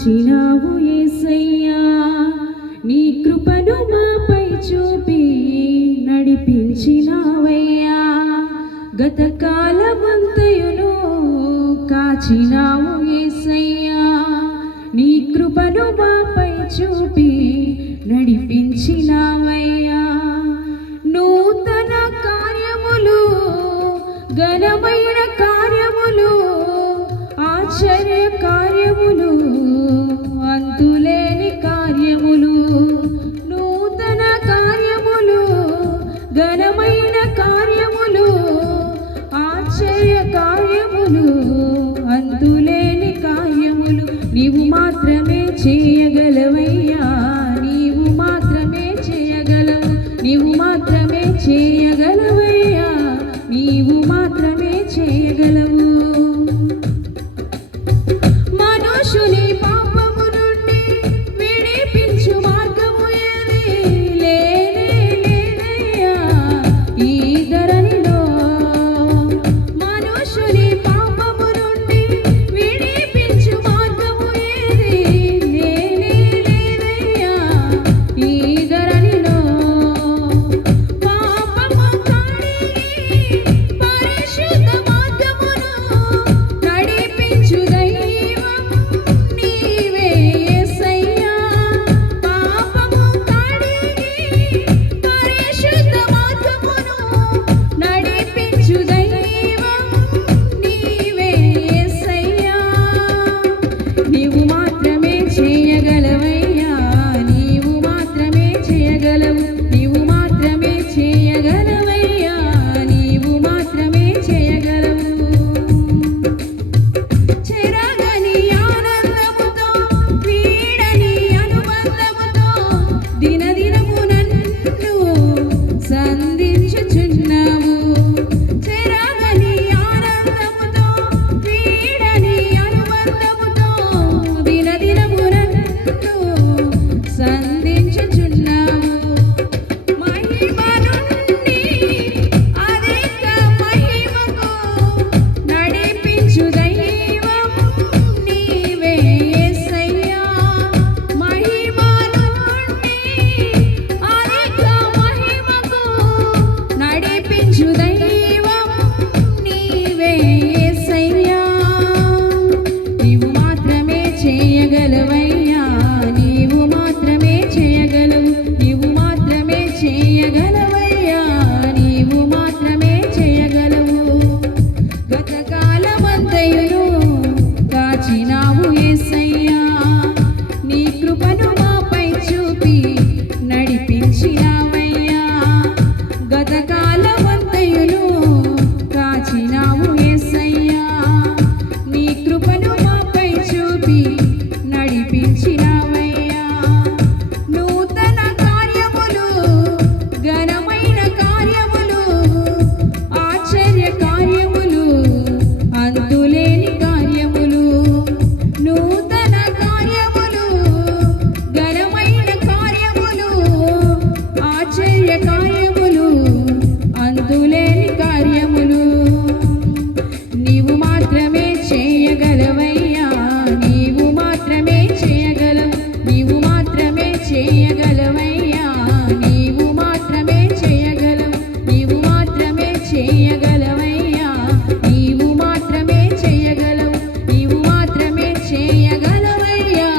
కాచినావు యేసయ్యా నీ కృపను మాపై చూపి నడిపించినావయ్యా గత కాలమంతయును కాచినావు యేసయ్యా నీ కృపను మాపై చూపి నడిపించినావయ్యా నూతన కార్యములు ఘనమైన కార్యములు ఆశ్చర్య కార్యములు అంతులేని కార్యములు నూతన కార్యములు ఘనమైన కార్యములు ఆశ్చర్య కార్యములు అంతులేని కార్యములు నీవు మాత్రమే చేయగలవయ్యా నీవు మాత్రమే చేయగలవు నీవు మాత్రమే చేయగలవయ్యా నీవు మాత్రమే చేయగలవు మనుషుని పాపము నుండి విడిపించు మార్గము ఏది లేనే లేదయ్యా ఈ ధరణిలో మనుషుని పాపము నుండి విడిపించు మార్గము ఏది లేనే లేదయ్యా ఈ ధరణిలో పాపము కడిగి పరిశుద్ధ మార్గమును నడిపించు దైవం నీవే యేసయ్యా పాపము కడిగి పరిశుద్ధ మార్గమును నడిపించు దైవం నీవే యేసయ్యా నీవు మాత్రమే చేయగలవయ్యా నీవు మాత్రమే చేయగలవు నీవు మాత్రమే చేయగలవయ్యా నీవు మాత్రమే చేయగలవు చెరగని ఆనందముతో వీడని అనుబంధముతో దినదినము నన్ను సంధించుచున్నావు చెరగని ఆనందముతో వీడని అనుబంధముతో దినదినము నన్ను సంధించుచున్నావు మహిమ నుండి అధిక మహిమకు నడిపించు దైవం నీవే యేసయ్యా మహిమ నుండి అధిక మహిమకు నడిపించు దైవం నీవే యేసయ్యా నీవు మాత్రమే చేయగలవయ్యా నీవు మాత్రమే చేయగలవు నీవు మాత్రమే చేయగలవయ్యా నీవు మాత్రమే చేయగలవు గత కాలమంతయును కాచినావు యేసయ్యా నీ కృపను మాపై చూపి నడిపించినావయ్యా గత కాలమంతయును కాచినావు యేసయ్యా నీ కృపను మాపై చూపి నడిపించినావయ్యా నూతన కార్యములు ఘనమైన కార్యములు ఆశ్చర్య కార్యములు అంతులేని కార్యములు నూతన కార్యములు ఘనమైన కార్యములు ఆశ్చర్య కార్యములు అంతులేని కార్యములు నీవు మాత్రమే చేయగలవయ్యా నీవు మాత్రమే చేయగలవు నీవు మాత్రమే చేయగలవయ్యా నీవు మాత్రమే చేయగలవు నీవు మాత్రమే చేయగలవయ్యా నీవు మాత్రమే చేయగలవు నీవు మాత్రమే చేయగలవయ్యా